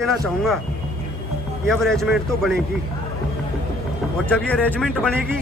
कहना चाहूँगा कि अब रेजिमेंट तो बनेगी, और जब ये रेजिमेंट बनेगी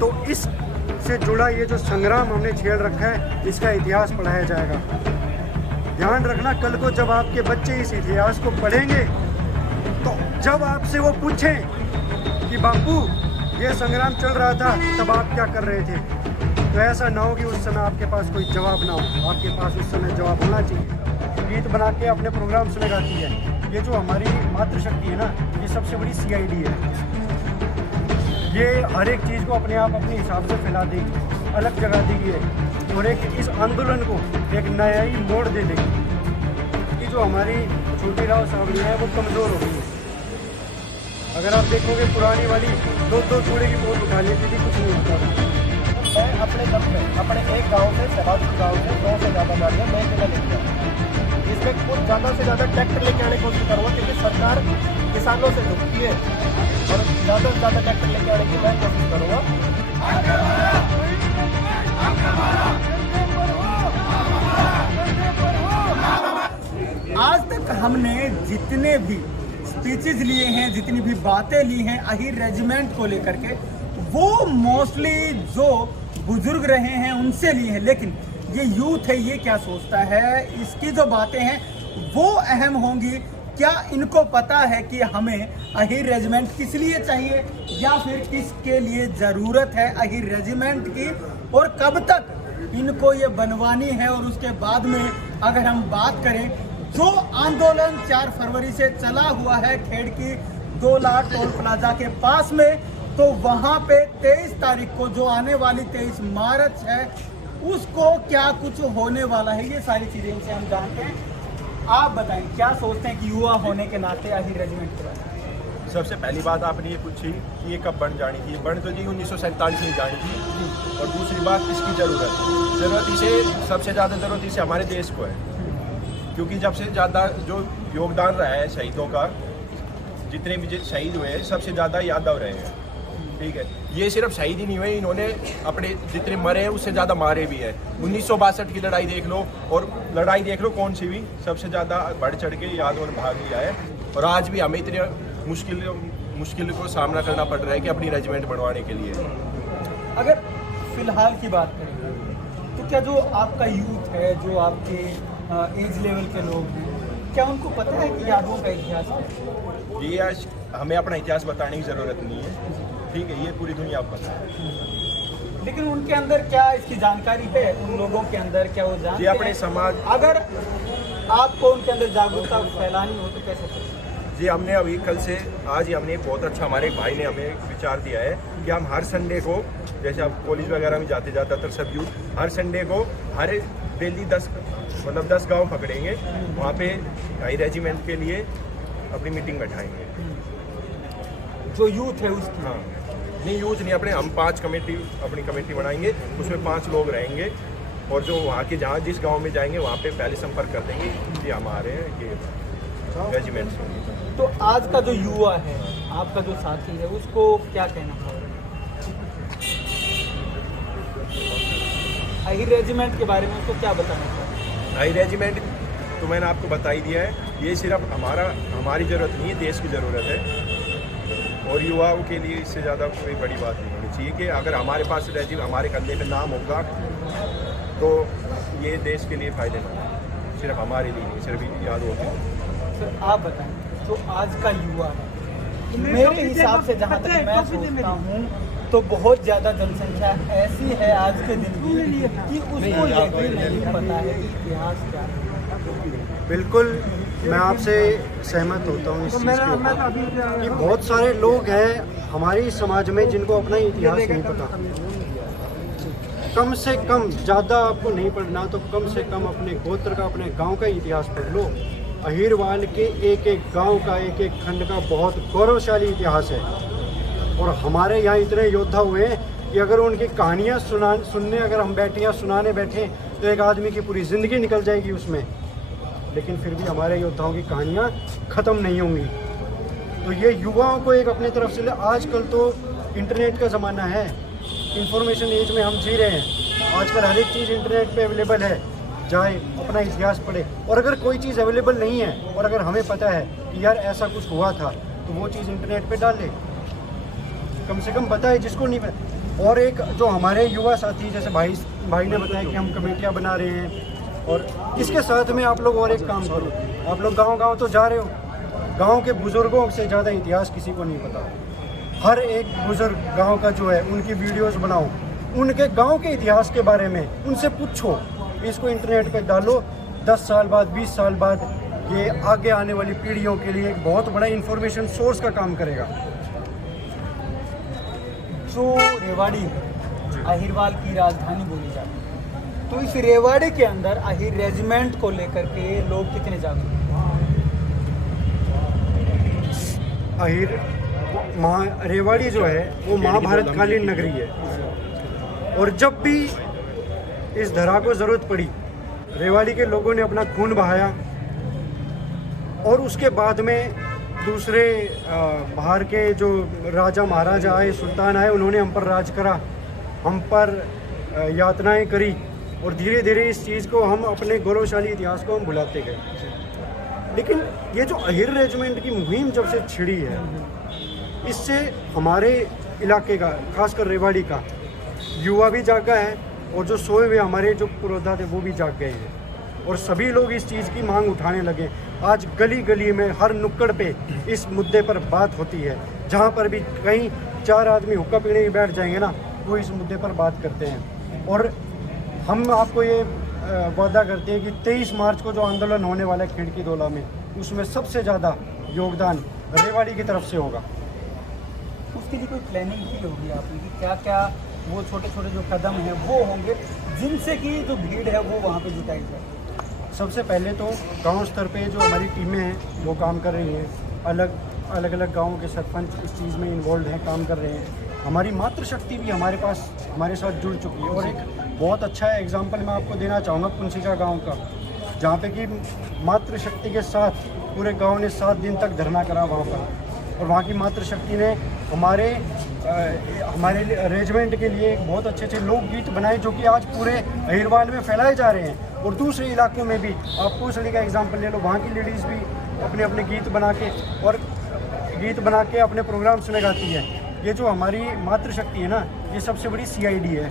तो इससे जुड़ा ये जो संग्राम हमने छेड़ रखा है इसका इतिहास पढ़ाया जाएगा। ध्यान रखना, कल को जब आपके बच्चे इस इतिहास को पढ़ेंगे तो जब आपसे वो पूछें कि बापू ये संग्राम चल रहा था तब आप क्या कर रहे थे, तो ऐसा ना हो कि उस समय आपके पास कोई जवाब ना हो। आपके पास उस समय जवाब होना चाहिए। गीत बना के अपने प्रोग्राम्स में गाती है। ये जो हमारी मातृशक्ति है ना, ये सबसे बड़ी CID है। ये हर एक चीज़ को अपने आप अपने हिसाब से फैला देगी, अलग जगह देगी है, और एक इस आंदोलन को एक नया ही मोड़ दे देगी। कि जो हमारी छोटी राव सावली है वो कमज़ोर हो गई है। अगर आप देखोगे पुरानी वाली दो चूड़े की पोल उठा लेती थी, कुछ नहीं होता था। मैं अपने दम पे अपने एक गांव से शहबाजपुर गांव से 2 से ज़्यादा गाड़ियाँ मैं अकेला लेके आऊँ। इसमें कुछ ज़्यादा से ज़्यादा ट्रैक्टर लेके आने की कोशिश करूँगा, क्योंकि सरकार किसानों से झुकती है और ज़्यादा से ज़्यादा ट्रैक्टर लेके आने की मैं कोशिश करूँगा। आज तक हमने जितने भी स्पीचेस लिए हैं, जितनी भी बातें ली हैं अहीर रेजिमेंट को लेकर के, वो मोस्टली जो बुजुर्ग रहे हैं उनसे ली है। लेकिन ये यूथ है, ये क्या सोचता है, इसकी जो बातें हैं वो अहम होंगी। क्या इनको पता है कि हमें अहीर रेजिमेंट किस लिए चाहिए, या फिर किसके लिए ज़रूरत है अहीर रेजिमेंट की, और कब तक इनको ये बनवानी है। और उसके बाद में अगर हम बात करें, जो आंदोलन 4 फरवरी से चला हुआ है खेड़ की 2 लाख टोल प्लाजा के पास में, तो वहाँ पे 23 तारीख को जो आने वाली 23 मार्च है उसको क्या कुछ होने वाला है, ये सारी चीज़ें इनसे हम जानते हैं। आप बताएं क्या सोचते हैं कि युवा होने के नाते अहीर रेजिमेंट के बारे में? सबसे पहली बात आपने ये पूछी कि ये कब बन जानी थी। बन तो जी 1947 में जानी थी। और दूसरी बात, इसकी ज़रूरत इसे सबसे ज़्यादा ज़रूरत इसे हमारे देश को है, क्योंकि जब से ज़्यादा जो योगदान रहा है शहीदों का, जितने भी शहीद हुए हैं सबसे ज़्यादा यादव रहे हैं। ठीक है, ये सिर्फ शहीद ही नहीं हुए, इन्होंने अपने जितने मरे हैं उससे ज़्यादा मारे भी हैं। 1962 की लड़ाई देख लो, और लड़ाई देख लो कौन सी भी, सबसे ज़्यादा बढ़ चढ़ के यादव ने भाग लिया है। और आज भी हमें इतने मुश्किल को सामना करना पड़ रहा है कि अपनी रेजिमेंट बढ़वाने के लिए। अगर फिलहाल की बात करें तो क्या जो आपका यूथ है, जो आपके एज लेवल के लोग हैं, क्या उनको पता है कि यादवों का इतिहास है? ये आज हमें अपना इतिहास बताने की ज़रूरत नहीं है। ठीक है, ये पूरी दुनिया को पता है। लेकिन उनके अंदर क्या इसकी जानकारी है? उन लोगों के अंदर क्या वो जानते ये अपने समाज, अगर आपको उनके अंदर जागरूकता फैलानी हो तो कैसे करें? जी हमने अभी कल से आज ही हमने बहुत अच्छा, हमारे भाई ने हमें विचार दिया है कि हम हर संडे को, जैसे आप कॉलेज वगैरह में जाते ज़्यादातर सब यूथ, हर संडे को हर डेली 10 गांव पकड़ेंगे, वहाँ पे हाई रेजिमेंट के लिए अपनी मीटिंग बैठाएंगे। जो यूथ है उसकी? हाँ, नहीं यूथ नहीं, हम 5 अपनी कमेटी बनाएंगे, उसमें 5 लोग रहेंगे, और जो वहाँ के जहाँ जिस गांव में जाएंगे वहाँ पे पहले संपर्क कर देंगे कि हम आ रहे हैं, ये रेजिमेंट से। तो आज का जो युवा है, आपका जो साथी है, उसको क्या कहना चाहिए अहीर रेजिमेंट के बारे में? उसको क्या बताना चाहिए? हाई रेजिमेंट तो मैंने आपको बता ही दिया है, ये सिर्फ हमारी ज़रूरत नहीं है, देश की ज़रूरत है। और युवाओं के लिए इससे ज़्यादा कोई बड़ी बात नहीं होनी चाहिए कि अगर हमारे पास हमारे कंधे पे नाम होगा तो ये देश के लिए फ़ायदेमंद है, सिर्फ हमारे लिए नहीं, सिर्फ याद होगा। सर आप बताएं, जो आज का युवा है, मेरे हिसाब से जहाँ तक मैं सोचता हूँ तो बहुत ज़्यादा जनसंख्या ऐसी है आज के दिन की कि उसको यकीन नहीं पता है कि इतिहास क्या है। बिल्कुल, मैं आपसे सहमत होता हूँ इस चीज़ के ऊपर कि बहुत सारे लोग हैं हमारे समाज में जिनको अपना इतिहास नहीं पता। कम से कम, ज़्यादा आपको नहीं पढ़ना तो कम से कम अपने गोत्र का, अपने गांव का इतिहास पढ़ लो। अहीरवाल के एक गांव का, एक खंड का बहुत गौरवशाली इतिहास है। और हमारे यहाँ इतने योद्धा हुए हैं कि अगर उनकी कहानियाँ सुनने अगर हम बैठे या सुनाने बैठे तो एक आदमी की पूरी ज़िंदगी निकल जाएगी उसमें, लेकिन फिर भी हमारे योद्धाओं की कहानियाँ ख़त्म नहीं होंगी। तो ये युवाओं को एक अपनी तरफ से, आजकल तो इंटरनेट का ज़माना है, इंफॉर्मेशन एज में हम जी रहे हैं। आजकल हर एक चीज़ इंटरनेट पे अवेलेबल है। जाए, अपना इतिहास पढ़े, और अगर कोई चीज़ अवेलेबल नहीं है और अगर हमें पता है कि यार ऐसा कुछ हुआ था, तो वो चीज़ इंटरनेट पे डाल ले, कम से कम बताए जिसको नहीं पता। और एक जो हमारे युवा साथी, जैसे भाई ने बताया कि हम कमेटियाँ बना रहे हैं, और इसके साथ में आप लोग और एक काम करो, आप लोग गांव-गांव तो जा रहे हो, गांव के बुज़ुर्गों से ज़्यादा इतिहास किसी को नहीं पता। हर एक बुज़ुर्ग गांव का जो है उनकी वीडियोस बनाओ, उनके गांव के इतिहास के बारे में उनसे पूछो, इसको इंटरनेट पे डालो। 10 साल बाद, 20 साल बाद ये आगे आने वाली पीढ़ियों के लिए एक बहुत बड़ा इंफॉर्मेशन सोर्स का काम करेगा। जो रेवाड़ी है, अहिरवाल की राजधानी बोली जाती है, तो इस रेवाड़ी के अंदर अहिर रेजिमेंट को लेकर के लोग कितने जागरूक हैं? अहिर रेवाड़ी जो है वो महाभारत कालीन नगरी है, और जब भी इस धरा को ज़रूरत पड़ी, रेवाड़ी के लोगों ने अपना खून बहाया, और उसके बाद में दूसरे बाहर के जो राजा महाराजा आए, सुल्तान आए, उन्होंने हम पर राज करा, हम पर यातनाएं करी, और धीरे धीरे इस चीज़ को हम अपने गौरवशाली इतिहास को हम भुलाते गए। लेकिन ये जो अहिर रेजिमेंट की मुहिम जब से छिड़ी है, इससे हमारे इलाके का, खासकर रेवाड़ी का युवा भी जागा है, और जो सोए हुए हमारे जो पुरोधा थे वो भी जाग गए हैं, और सभी लोग इस चीज़ की मांग उठाने लगे। आज गली गली में, हर नुक्कड़ पे इस मुद्दे पर बात होती है। जहाँ पर भी कहीं 4 आदमी हुक्का पीने के बैठ जाएंगे ना, वो इस मुद्दे पर बात करते हैं। और हम आपको ये वादा करते हैं कि 23 मार्च को जो आंदोलन होने वाला है खिड़की दोला में, उसमें सबसे ज़्यादा योगदान रेवाड़ी की तरफ से होगा। उसके लिए कोई प्लानिंग की होगी आपने कि क्या क्या वो छोटे छोटे जो कदम हैं वो होंगे जिनसे कि जो भीड़ है वो वहाँ पे जुटाई जाए? सबसे पहले तो गांव स्तर पे जो हमारी टीमें हैं वो काम कर रही हैं, अलग अलग गाँवों के सरपंच इस चीज़ में इन्वॉल्व हैं, काम कर रहे हैं। हमारी मातृशक्ति भी हमारे पास हमारे साथ जुड़ चुकी है, और एक बहुत अच्छा एग्जांपल मैं आपको देना चाहूँगा पुंसिका गांव का, जहाँ पे कि मातृशक्ति के साथ पूरे गांव ने 7 दिन तक धरना करा वहाँ पर, और वहाँ की मातृशक्ति ने हमारे रेजिमेंट के लिए एक बहुत अच्छे लोकगीत बनाए, जो कि आज पूरे अहिरवाल में फैलाए जा रहे हैं। और दूसरे इलाकों में भी, आप पूसड़ी का एग्जांपल ले लो, वहाँ की लेडीज़ भी अपने अपने गीत बना के अपने प्रोग्राम्स में गाती है। ये जो हमारी मातृशक्ति है ना, ये सबसे बड़ी CID है।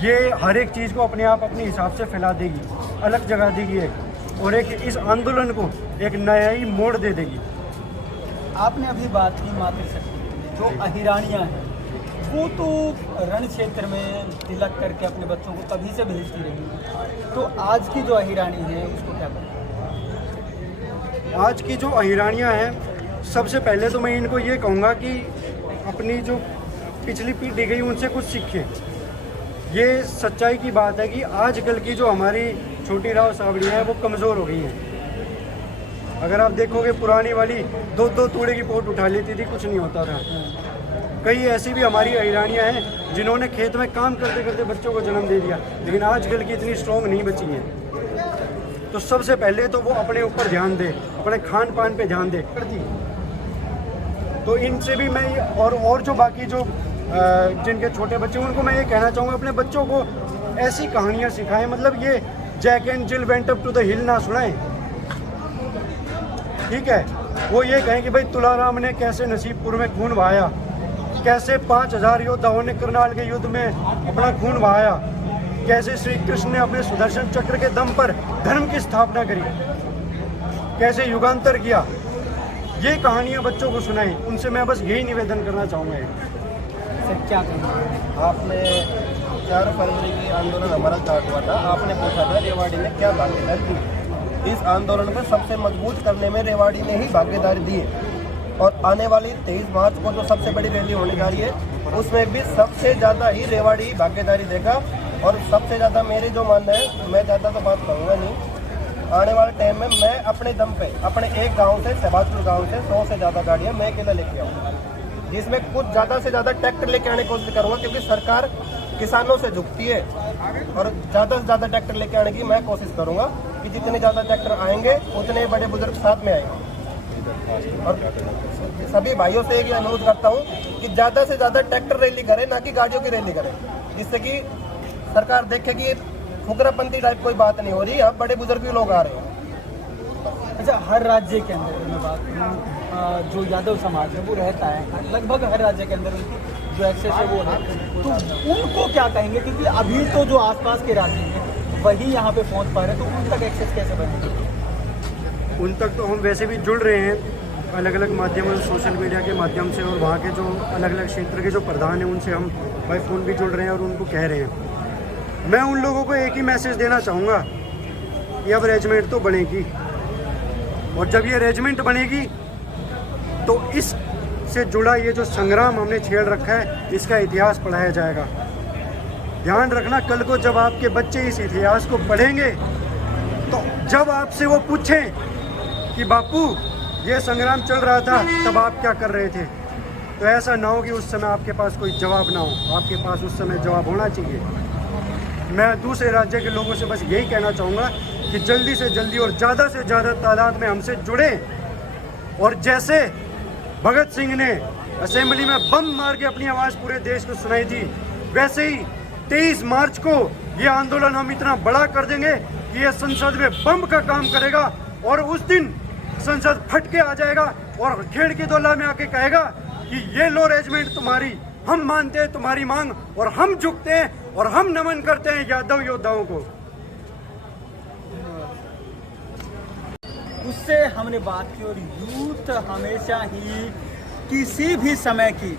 ये हर एक चीज़ को अपने आप अपने हिसाब से फैला देगी, अलग जगह देगी, और एक इस आंदोलन को एक नया ही मोड़ दे देगी। आपने अभी बात की मातृशक्ति, जो अहिरानियाँ हैं वो तो रण क्षेत्र में तिलक करके अपने बच्चों को तभी से भेजती रही, तो आज की जो अहिरानी है उसको क्या करें? आज की जो अहिरानियाँ हैं, सबसे पहले तो मैं इनको ये कहूँगा कि अपनी जो पिछली पीढ़ी गई उनसे कुछ सीखें। ये सच्चाई की बात है कि आजकल की जो हमारी छोटी राव सावड़ियाँ हैं वो कमज़ोर हो गई हैं। अगर आप देखोगे पुरानी वाली 2-2 तूड़े की पोट उठा लेती थी, कुछ नहीं होता था। कई ऐसी भी हमारी अहिरानियाँ हैं जिन्होंने खेत में काम करते करते बच्चों को जन्म दे दिया, लेकिन आजकल की इतनी स्ट्रॉन्ग नहीं बची हैं। तो सबसे पहले तो वो अपने ऊपर ध्यान दे, अपने खान पान पे ध्यान दे। तो इनसे भी मैं और जो बाकी जो जिनके छोटे बच्चे उनको मैं ये कहना चाहूँगा, अपने बच्चों को ऐसी कहानियाँ सिखाएं, मतलब ये Jack and Jill went up to the hill ना सुनाएं, ठीक है। वो ये कहें कि भाई तुलाराम ने कैसे नसीबपुर में खून बहाया, कैसे 5000 योद्धाओं ने करनाल के युद्ध में अपना खून बहाया, कैसे श्री कृष्ण ने अपने सुदर्शन चक्र के दम पर धर्म की स्थापना करी, कैसे युगांतर किया। ये कहानियाँ बच्चों को सुनाएं। उनसे मैं बस यही निवेदन करना चाहूँगा। सर क्या कहना आपने 4 फरवरी की आंदोलन हमारा स्टार्ट हुआ था, आपने पूछा था रेवाड़ी ने क्या भागीदारी दी। इस आंदोलन को सबसे मजबूत करने में रेवाड़ी ने ही भागीदारी दी है, और आने वाली 23 मार्च को जो सबसे बड़ी रैली होने जा रही है उसमें भी सबसे ज़्यादा ही रेवाड़ी भागीदारी देगा। और सबसे ज़्यादा मेरी जो मानना है, मैं ज़्यादा तो बात करूँगा नहीं, आने वाले टाइम में मैं अपने दम पे अपने एक गांव से, शहबाजपुर गांव से 100 से ज़्यादा गाड़ियाँ मैं अकेला लेके आऊँगा, जिसमें कुछ ज़्यादा से ज़्यादा ट्रैक्टर लेके आने की कोशिश करूँगा, क्योंकि सरकार किसानों से झुकती है, और ज़्यादा से ज़्यादा ट्रैक्टर लेके आने की मैं कोशिश करूँगा कि जितने ज़्यादा ट्रैक्टर आएंगे उतने बड़े बुजुर्ग साथ में आएंगे। और सभी भाइयों से एक अनुरोध करता हूँ कि ज़्यादा से ज़्यादा ट्रैक्टर रैली करें, ना कि गाड़ियों की रैली करें, जिससे कि सरकार देखे कि फुकरापंथी टाइप कोई बात नहीं हो रही, अब बड़े बुजुर्ग भी लोग आ रहे हैं। अच्छा, हर राज्य के अंदर मैं बात करूं, जो यादव समाज है वो रहता है लगभग हर राज्य के अंदर, उनकी जो एक्सेस है वो है, तो उनको क्या कहेंगे? क्योंकि अभी तो जो आसपास के राज्य हैं वही यहाँ पे पहुँच पा रहे हैं, तो उन तक एक्सेस कैसे बनेगा? उन तक तो हम वैसे भी जुड़ रहे हैं अलग अलग माध्यमों से, सोशल मीडिया के माध्यम से, और वहाँ के जो अलग अलग क्षेत्र के जो प्रधान हैं उनसे हम बाय फ़ोन भी जुड़ रहे हैं और उनको कह रहे हैं। मैं उन लोगों को एक ही मैसेज देना चाहूँगा कि अब रेजिमेंट तो बनेगी, और जब ये रेजिमेंट बनेगी तो इससे जुड़ा ये जो संग्राम हमने छेड़ रखा है इसका इतिहास पढ़ाया जाएगा। ध्यान रखना, कल को जब आपके बच्चे इस इतिहास को पढ़ेंगे तो जब आपसे वो पूछें कि बापू ये संग्राम चल रहा था तब आप क्या कर रहे थे, तो ऐसा ना हो कि उस समय आपके पास कोई जवाब ना हो, आपके पास उस समय जवाब होना चाहिए। मैं दूसरे राज्य के लोगों से बस यही कहना चाहूँगा कि जल्दी से जल्दी और ज़्यादा से ज़्यादा तादाद में हमसे जुड़ें, और जैसे भगत सिंह ने असेंबली में बम मार के अपनी आवाज़ पूरे देश को सुनाई थी, वैसे ही 23 मार्च को ये आंदोलन हम इतना बड़ा कर देंगे कि ये संसद में बम का काम करेगा, और उस दिन संसद फट के आ जाएगा और खेड़ की दौला में आके कहेगा कि ये लो रेजिमेंट तुम्हारी, हम मानते हैं तुम्हारी मांग, और हम झुकते हैं और हम नमन करते हैं यादव योद्धाओं को। उससे हमने बात की, और यूथ हमेशा ही किसी भी समय की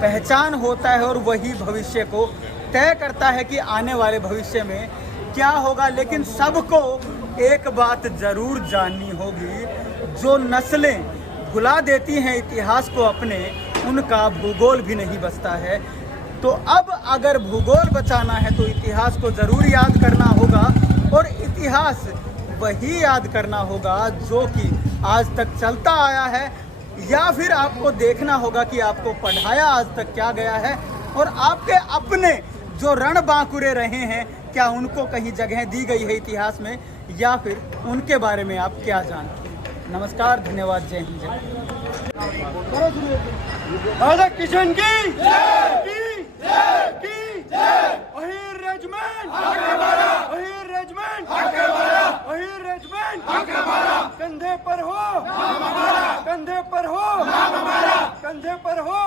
पहचान होता है और वही भविष्य को तय करता है कि आने वाले भविष्य में क्या होगा। लेकिन सबको एक बात जरूर जाननी होगी, जो नस्लें भुला देती हैं इतिहास को अपने, उनका भूगोल भी नहीं बचता है। तो अब अगर भूगोल बचाना है तो इतिहास को जरूर याद करना होगा, और इतिहास वही याद करना होगा जो कि आज तक चलता आया है, या फिर आपको देखना होगा कि आपको पढ़ाया आज तक क्या गया है, और आपके अपने जो रण बांकुरे रहे हैं क्या उनको कहीं जगह दी गई है इतिहास में, या फिर उनके बारे में आप क्या जानते हैं। नमस्कार, धन्यवाद, जय हिंद, राधा किशन की Ahir regiment, Ahir regiment, Ahir regiment, कंधे पर हो, कंधे पर हो, कंधे पर हो।